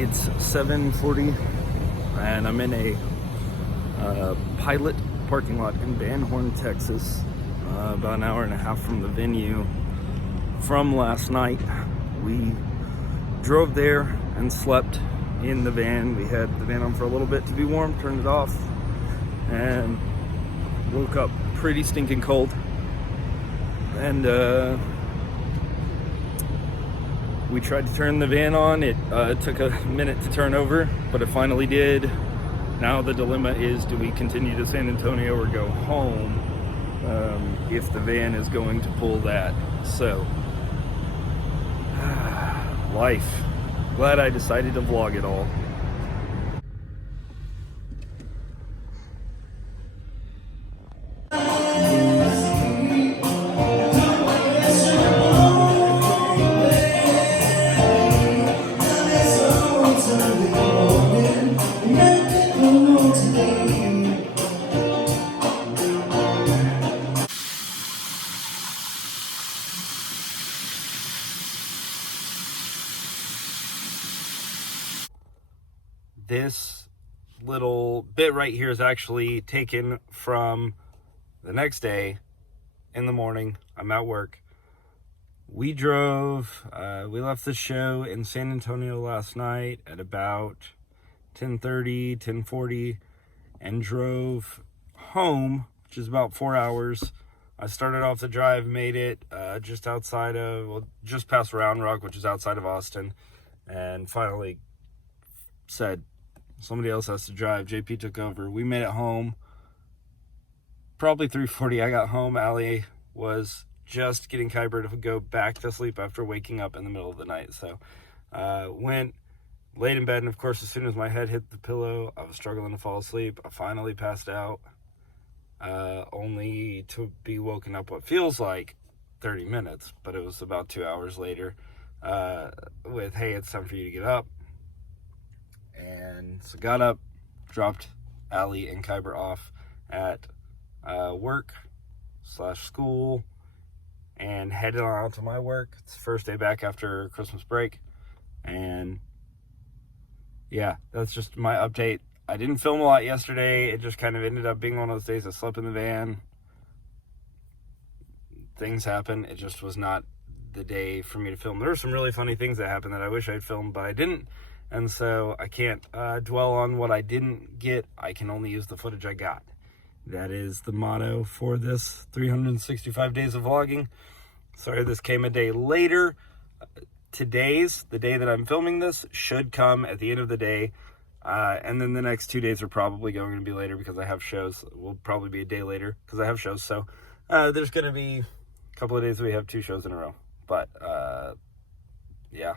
It's 7:40 and I'm in a Pilot parking lot in Van Horn, Texas, about an hour and a half from the venue from last night. We drove there and slept in the van. We had the van on for a little bit to be warm, turned it off, and woke up pretty stinking cold. And we tried to turn the van on. It took a minute to turn over, but it finally did. Now the dilemma is, do we continue to San Antonio or go home if the van is going to pull that? So, life. Glad I decided to vlog it all. This little bit right here is actually taken from the next day in the morning. I'm at work. We left the show in San Antonio last night at about 10:30, 10:40, and drove home, which is about 4 hours. I started off the drive, made it just past Round Rock, which is outside of Austin, and finally said, somebody else has to drive. JP took over. We made it home probably 3:40. I got home. Allie was just getting Kyber to go back to sleep after waking up in the middle of the night. So went, laid in bed, and of course, as soon as my head hit the pillow, I was struggling to fall asleep. I finally passed out, only to be woken up what feels like 30 minutes, but it was about 2 hours later with, hey, it's time for you to get up. And so got up, dropped Allie and Kyber off at work/school, and headed on out to my work. It's the first day back after Christmas break. And yeah, that's just my update. I didn't film a lot yesterday. It just kind of ended up being one of those days I slept in the van. Things happen. It just was not the day for me to film. There were some really funny things that happened that I wish I'd filmed, but I didn't. And so I can't dwell on what I didn't get. I can only use the footage I got. That is the motto for this 365 days of vlogging. Sorry this came a day later. The day that I'm filming this, should come at the end of the day. And then the next 2 days are probably going to be later because I have shows. Will probably be a day later because I have shows. So there's going to be a couple of days we have 2 shows in a row. But yeah.